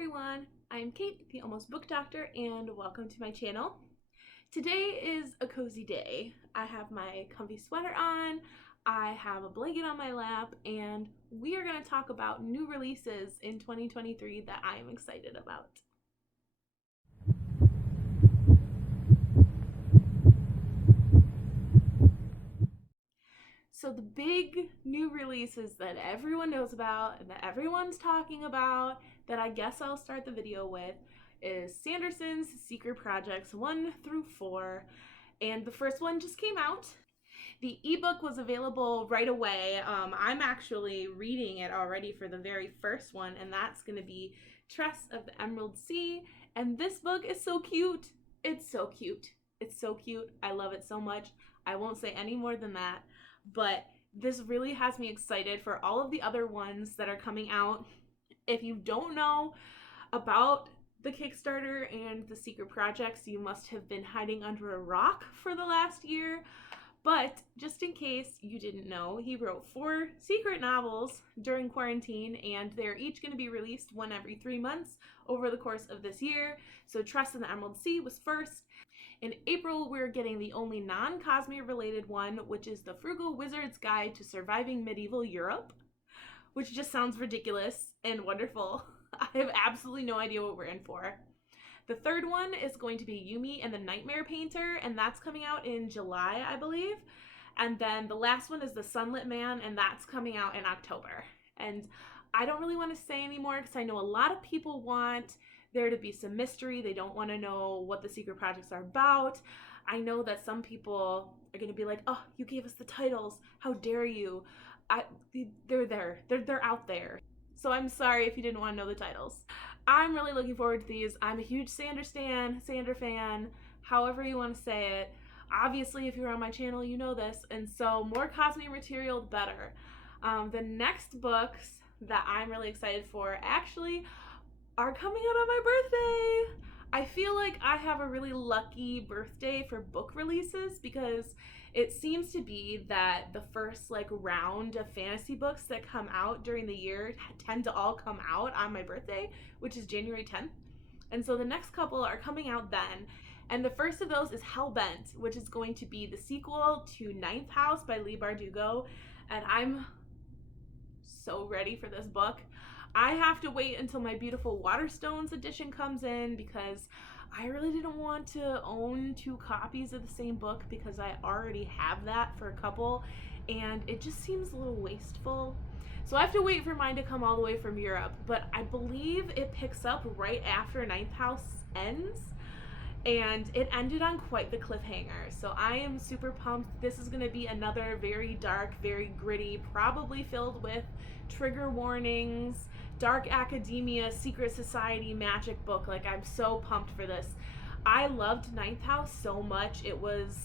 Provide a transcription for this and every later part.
everyone, I'm Kate, the Almost Book Doctor, and welcome to my channel. Today is a cozy day. I have my comfy sweater on, I have a blanket on my lap, and we are going to talk about new releases in 2023 that I am excited about. So the big new releases that everyone knows about and that everyone's talking about that I guess I'll start the video with is Sanderson's Secret Projects 1 through 4, and the first one just came out. The ebook was available right away. I'm actually reading it already for the very first one, and that's going to be Tress of the Emerald Sea, and this book is so cute. It's so cute. It's so cute. I love it so much. I won't say any more than that. But this really has me excited for all of the other ones that are coming out. If you don't know about the Kickstarter and the secret projects, you must have been hiding under a rock for the last year. But just in case you didn't know, he wrote 4 secret novels during quarantine, and they're each going to be released one every 3 months over the course of this year. So Tress in the Emerald Sea was first. In April, we're getting the only non-Cosmere related one, which is The Frugal Wizard's Guide to Surviving Medieval Europe, which just sounds ridiculous and wonderful. I have absolutely no idea what we're in for. The third one is going to be Yumi and the Nightmare Painter, and that's coming out in July, I believe. And then the last one is The Sunlit Man, and that's coming out in October. And I don't really want to say anymore because I know a lot of people want there to be some mystery. They don't want to know what the secret projects are about. I know that some people are going to be like, oh, you gave us the titles. How dare you? They're there. They're out there. So I'm sorry if you didn't want to know the titles. I'm really looking forward to these. I'm a huge Sander fan, however you want to say it. Obviously, if you're on my channel, you know this. And so more Cosmere material, the better. The next books that I'm really excited for actually are coming out on my birthday. I feel like I have a really lucky birthday for book releases because it seems to be that the first round of fantasy books that come out during the year tend to all come out on my birthday, which is January 10th. And so the next couple are coming out then. And the first of those is Hellbent, which is going to be the sequel to Ninth House by Leigh Bardugo. And I'm so ready for this book. I have to wait until my beautiful Waterstones edition comes in because I really didn't want to own 2 copies of the same book because I already have that for a couple, and it just seems a little wasteful. So I have to wait for mine to come all the way from Europe, but I believe it picks up right after Ninth House ends, and it ended on quite the cliffhanger. So I am super pumped. This is going to be another very dark, very gritty, probably filled with trigger warnings, dark academia, secret society, magic book. I'm so pumped for this. I loved Ninth House so much. It was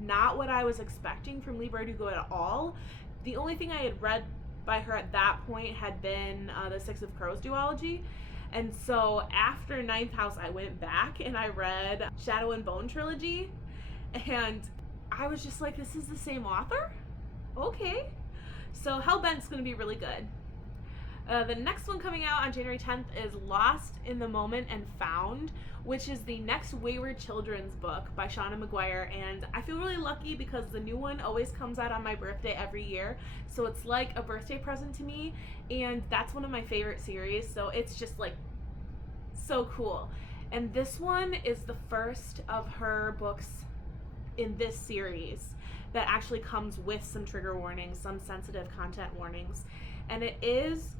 not what I was expecting from Leigh Bardugo at all. The only thing I had read by her at that point had been the Six of Crows duology. And so after Ninth House, I went back and I read Shadow and Bone trilogy. And I was just like, this is the same author? Okay. So Hellbent's going to be really good. The next one coming out on January 10th is Lost in the Moment and Found, which is the next Wayward Children's book by Shauna McGuire, and I feel really lucky because the new one always comes out on my birthday every year, so it's like a birthday present to me, and that's one of my favorite series, so it's just so cool. And this one is the first of her books in this series that actually comes with some trigger warnings, some sensitive content warnings, and it is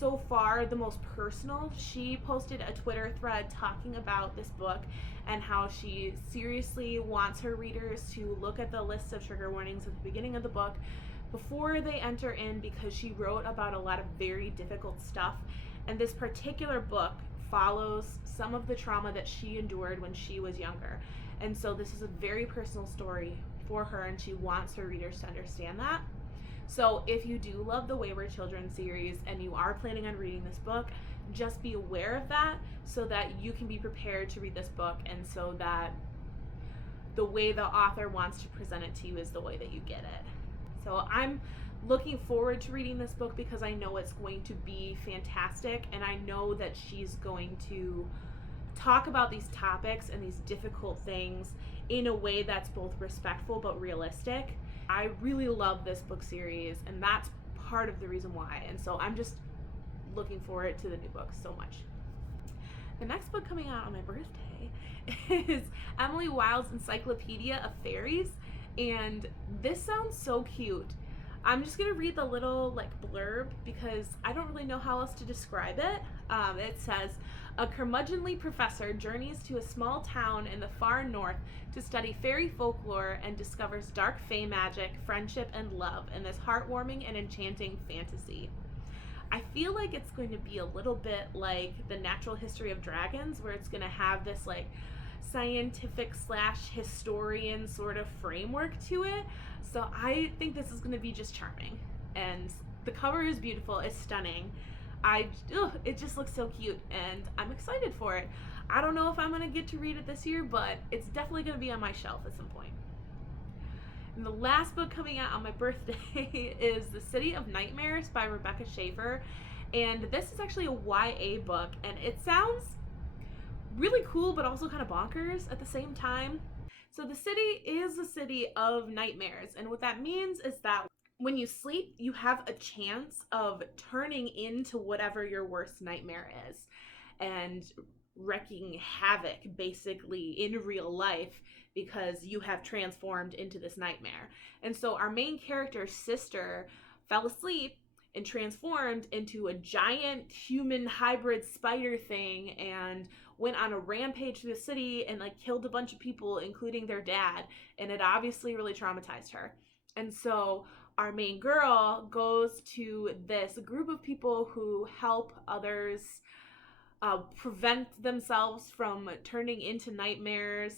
so far the most personal. She posted a Twitter thread talking about this book and how she seriously wants her readers to look at the list of trigger warnings at the beginning of the book before they enter in, because she wrote about a lot of very difficult stuff, and this particular book follows some of the trauma that she endured when she was younger. And so this is a very personal story for her, and she wants her readers to understand that. So if you do love the Wayward Children series and you are planning on reading this book, just be aware of that so that you can be prepared to read this book, and so that the way the author wants to present it to you is the way that you get it. So I'm looking forward to reading this book because I know it's going to be fantastic, and I know that she's going to talk about these topics and these difficult things in a way that's both respectful but realistic. I really love this book series, and that's part of the reason why. And so I'm just looking forward to the new book so much. The next book coming out on my birthday is Emily Wilde's Encyclopedia of Fairies, and this sounds so cute. I'm just gonna read the little blurb because I don't really know how else to describe it. It says, a curmudgeonly professor journeys to a small town in the far north to study fairy folklore and discovers dark fae magic, friendship, and love in this heartwarming and enchanting fantasy. I feel like it's going to be a little bit like The Natural History of Dragons, where it's going to have this scientific / historian sort of framework to it. So I think this is going to be just charming. And the cover is beautiful. It's stunning. It just looks so cute, and I'm excited for it. I don't know if I'm going to get to read it this year, but it's definitely going to be on my shelf at some point. And the last book coming out on my birthday is The City of Nightmares by Rebecca Schaeffer. And this is actually a YA book, and it sounds really cool but also kind of bonkers at the same time. So the city is a city of nightmares, and what that means is that when you sleep, you have a chance of turning into whatever your worst nightmare is and wreaking havoc basically in real life because you have transformed into this nightmare. And so our main character's sister fell asleep and transformed into a giant human hybrid spider thing and went on a rampage through the city and killed a bunch of people, including their dad, and it obviously really traumatized her. And so our main girl goes to this group of people who help others prevent themselves from turning into nightmares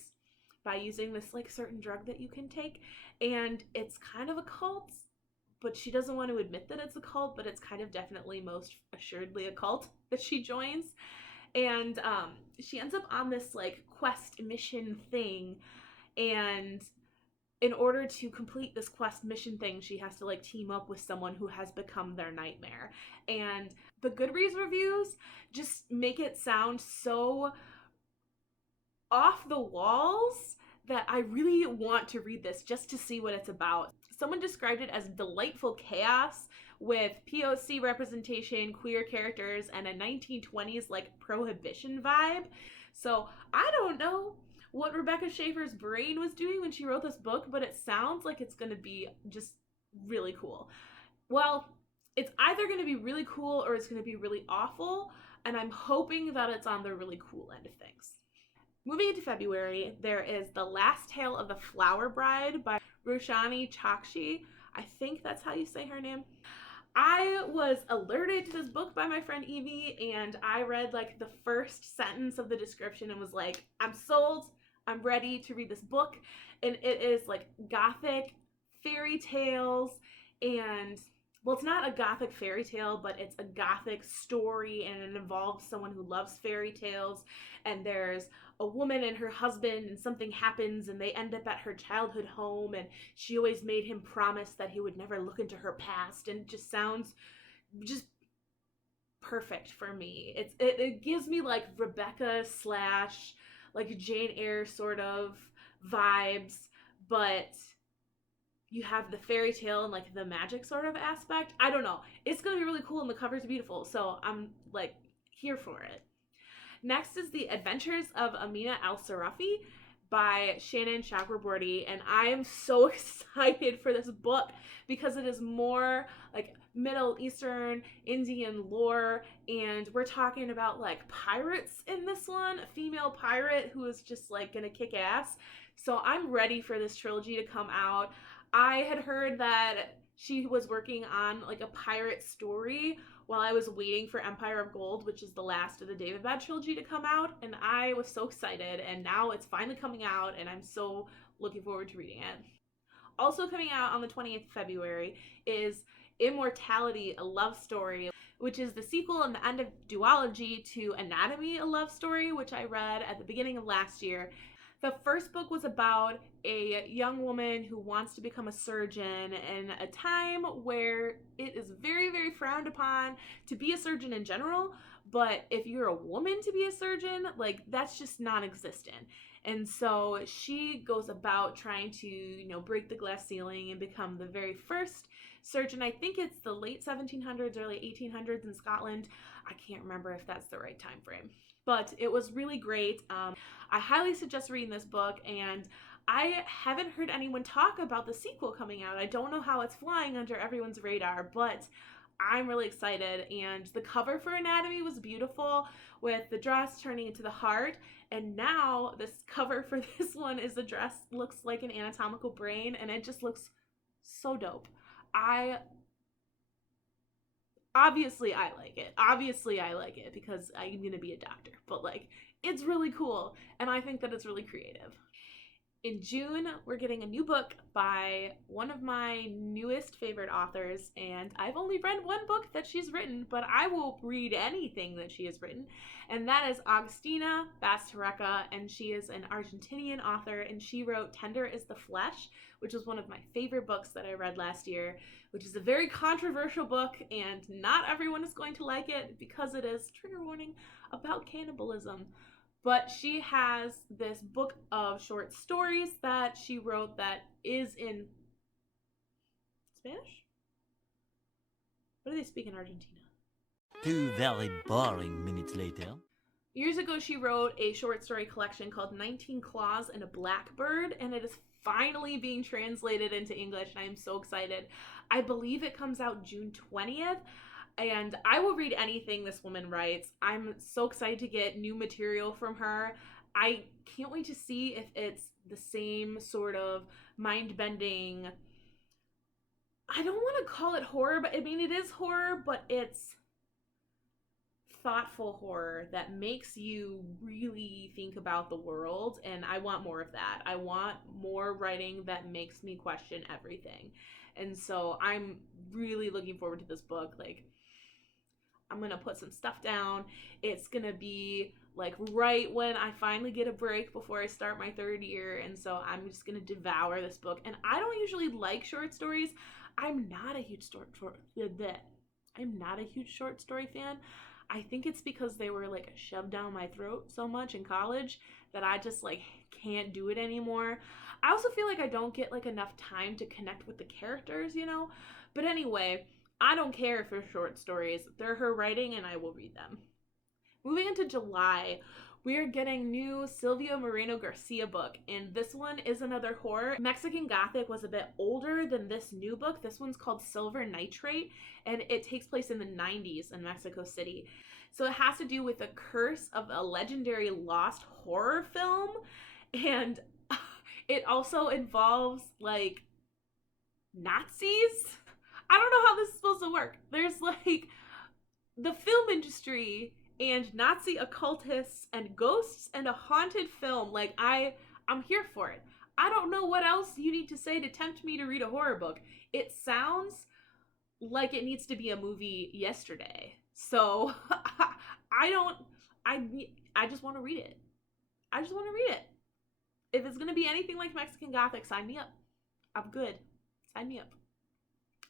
by using this certain drug that you can take. And it's kind of a cult, but she doesn't want to admit that it's a cult, but it's kind of definitely most assuredly a cult that she joins. And she ends up on this quest mission thing, and in order to complete this quest mission thing, she has to team up with someone who has become their nightmare. And the Goodreads reviews just make it sound so off the walls that I really want to read this just to see what it's about. Someone described it as delightful chaos with POC representation, queer characters, and a 1920s prohibition vibe. So I don't know what Rebecca Schaeffer's brain was doing when she wrote this book, but it sounds like it's going to be just really cool. Well, it's either going to be really cool or it's going to be really awful, and I'm hoping that it's on the really cool end of things. Moving into February, there is The Last Tale of the Flower Bride by Roshani Chokshi. I think that's how you say her name. I was alerted to this book by my friend Evie, and I read the first sentence of the description and was like, I'm sold. I'm ready to read this book. And it is gothic fairy tales, and well, it's not a gothic fairy tale, but it's a gothic story, and it involves someone who loves fairy tales, and there's a woman and her husband, and something happens, and they end up at her childhood home, and she always made him promise that he would never look into her past, and it just sounds just perfect for me. It gives me Rebecca / Jane Eyre sort of vibes, but you have the fairy tale and the magic sort of aspect. I don't know. It's gonna be really cool, and the cover's beautiful, so I'm here for it. Next is The Adventures of Amina al-Sarafi by Shannon Chakraborty, and I am so excited for this book because it is more Middle Eastern, Indian lore, and we're talking about pirates in this one, a female pirate who is just gonna kick ass. So I'm ready for this trilogy to come out. I had heard that she was working on a pirate story while I was waiting for Empire of Gold, which is the last of the David Bad trilogy, to come out, and I was so excited, and now it's finally coming out, and I'm so looking forward to reading it. Also coming out on the 20th of February is Immortality, a Love Story, which is the sequel and the end of duology to Anatomy, a Love Story, which I read at the beginning of last year. The first book was about a young woman who wants to become a surgeon in a time where it is very, very frowned upon to be a surgeon in general. But if you're a woman to be a surgeon, like, that's just non-existent. And so she goes about trying to, break the glass ceiling and become the very first surgeon. I think it's the late 1700s, early 1800s in Scotland. I can't remember if that's the right time frame. But it was really great. I highly suggest reading this book, and I haven't heard anyone talk about the sequel coming out. I don't know how it's flying under everyone's radar, but I'm really excited. And the cover for Anatomy was beautiful, with the dress turning into the heart. And now this cover for this one is the dress looks like an anatomical brain, and it just looks so dope. Obviously I like it. Obviously I like it because I'm gonna be a doctor. But like, it's really cool, and I think that it's really creative. In June, we're getting a new book by one of my newest favorite authors, and I've only read one book that she's written, but I will read anything that she has written, and that is Augustina Bastareka, and she is an Argentinian author, and she wrote Tender is the Flesh, which was one of my favorite books that I read last year, which is a very controversial book, and not everyone is going to like it because it is, trigger warning, about cannibalism. But she has this book of short stories that she wrote that is in Spanish? What do they speak in Argentina? 2 very boring minutes later. Years ago, she wrote a short story collection called 19 Claws and a Blackbird, and it is finally being translated into English, and I am so excited. I believe it comes out June 20th. And I will read anything this woman writes. I'm so excited to get new material from her. I can't wait to see if it's the same sort of mind-bending, I don't want to call it horror, but I mean, it is horror, but it's thoughtful horror that makes you really think about the world, and I want more of that. I want more writing that makes me question everything. And so I'm really looking forward to this book. Like, I'm going to put some stuff down. It's going to be like right when I finally get a break before I start my third year. And so I'm just going to devour this book. And I don't usually like short stories. I'm not a huge short story fan. I think it's because they were like shoved down my throat so much in college that I just like can't do it anymore. I also feel like I don't get like enough time to connect with the characters. But anyway, I don't care for short stories. They're her writing, and I will read them. Moving into July, we are getting new Sylvia Moreno Garcia book, and this one is another horror. Mexican Gothic was a bit older than this new book. This one's called Silver Nitrate, and it takes place in the 90s in Mexico City. So it has to do with the curse of a legendary lost horror film, and it also involves like Nazis. I don't know how this is supposed to work. There's like the film industry and Nazi occultists and ghosts and a haunted film. Like, I'm here for it. I don't know what else you need to say to tempt me to read a horror book. It sounds like it needs to be a movie yesterday. So I just want to read it. I just want to read it. If it's going to be anything like Mexican Gothic, sign me up. I'm good. Sign me up.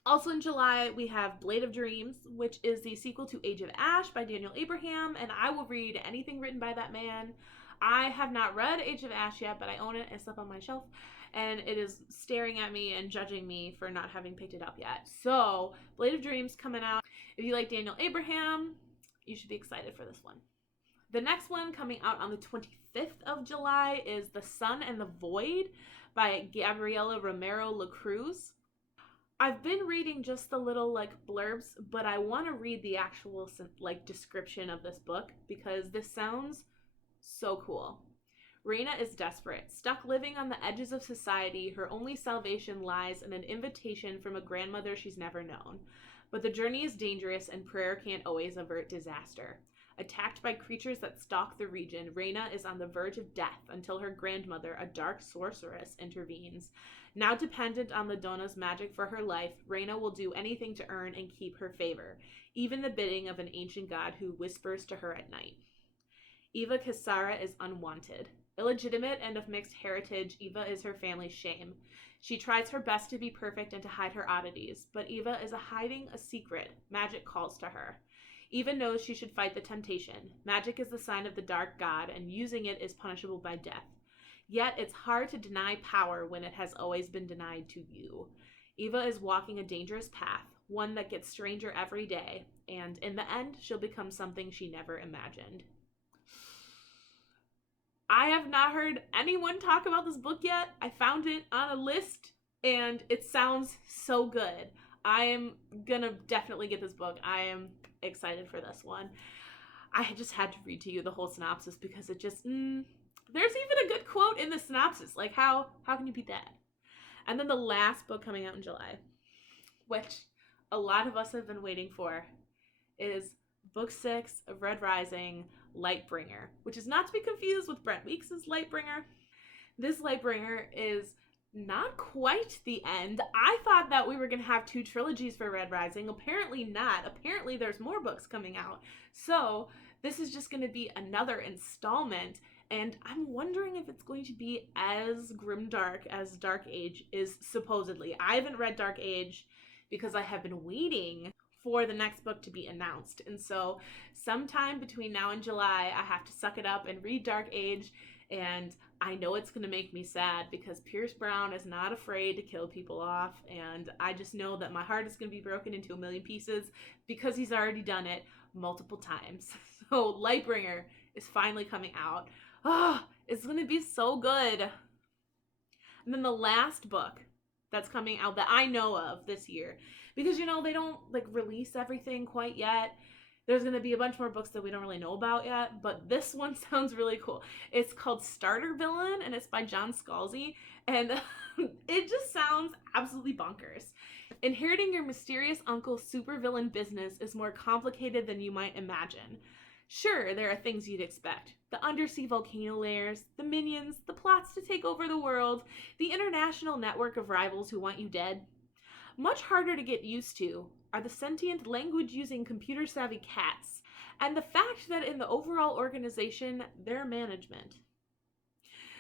Also in July, we have Blade of Dreams, which is the sequel to Age of Ash by Daniel Abraham, and I will read anything written by that man. I have not read Age of Ash yet, but I own it. It's up on my shelf, and it is staring at me and judging me for not having picked it up yet. So, Blade of Dreams coming out. If you like Daniel Abraham, you should be excited for this one. The next one coming out on the 25th of July is The Sun and the Void by Gabriella Romero Cruz. I've been reading just the little like blurbs, but I want to read the actual like description of this book because this sounds so cool. Reina is desperate, stuck living on the edges of society. Her only salvation lies in an invitation from a grandmother she's never known. But the journey is dangerous and prayer can't always avert disaster. Attacked by creatures that stalk the region, Reina is on the verge of death until her grandmother, a dark sorceress, intervenes. Now dependent on the Donna's magic for her life, Reina will do anything to earn and keep her favor, even the bidding of an ancient god who whispers to her at night. Eva Cassara is unwanted. Illegitimate and of mixed heritage, Eva is her family's shame. She tries her best to be perfect and to hide her oddities, but Eva is hiding a secret. Magic calls to her. Eva knows she should fight the temptation. Magic is the sign of the dark god, and using it is punishable by death. Yet it's hard to deny power when it has always been denied to you. Eva is walking a dangerous path, one that gets stranger every day, and in the end, she'll become something she never imagined. I have not heard anyone talk about this book yet. I found it on a list, and it sounds so good. I am gonna definitely get this book. I am excited for this one. I just had to read to you the whole synopsis because it just, there's even a good quote in the synopsis. Like, how can you beat that? And then the last book coming out in July, which a lot of us have been waiting for, is Book 6 of Red Rising, Lightbringer, which is not to be confused with Brent Weeks' Lightbringer. This Lightbringer is not quite the end. I thought that we were going to have 2 trilogies for Red Rising. Apparently not. Apparently there's more books coming out. So this is just going to be another installment, and I'm wondering if it's going to be as grimdark as Dark Age is supposedly. I haven't read Dark Age because I have been waiting for the next book to be announced. And so sometime between now and July, I have to suck it up and read Dark Age, and I know it's going to make me sad because Pierce Brown is not afraid to kill people off, and I just know that my heart is going to be broken into a million pieces because he's already done it multiple times. So Lightbringer is finally coming out. Oh, it's going to be so good. And then the last book that's coming out that I know of this year, because they don't release everything quite yet. There's going to be a bunch more books that we don't really know about yet, but this one sounds really cool. It's called Starter Villain, and it's by John Scalzi, and it just sounds absolutely bonkers. Inheriting your mysterious uncle's supervillain business is more complicated than you might imagine. Sure, there are things you'd expect. The undersea volcano layers, the minions, the plots to take over the world, the international network of rivals who want you dead. Much harder to get used to are the sentient, language-using, computer-savvy cats, and the fact that in the overall organization, they're management.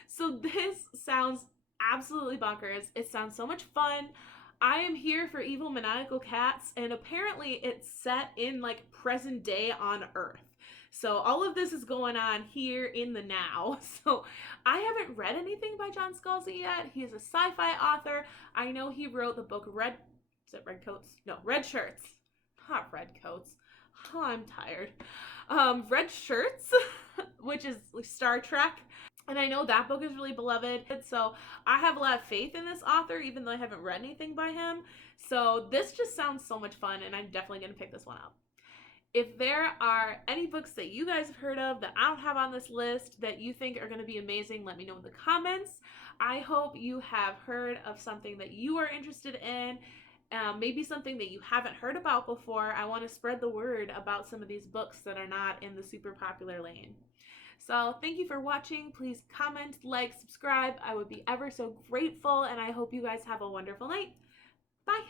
So this sounds absolutely bonkers. It sounds so much fun. I am here for evil maniacal cats, and apparently it's set in present day on Earth. So all of this is going on here in the now. So I haven't read anything by John Scalzi yet. He is a sci-fi author. I know he wrote the book Red Coats? No, Red Shirts. Not Red Coats. Oh, I'm tired. Red Shirts, which is Star Trek. And I know that book is really beloved. So I have a lot of faith in this author, even though I haven't read anything by him. So this just sounds so much fun, and I'm definitely going to pick this one up. If there are any books that you guys have heard of that I don't have on this list that you think are going to be amazing, let me know in the comments. I hope you have heard of something that you are interested in, maybe something that you haven't heard about before. I want to spread the word about some of these books that are not in the super popular lane. So thank you for watching. Please comment, like, subscribe. I would be ever so grateful, and I hope you guys have a wonderful night. Bye!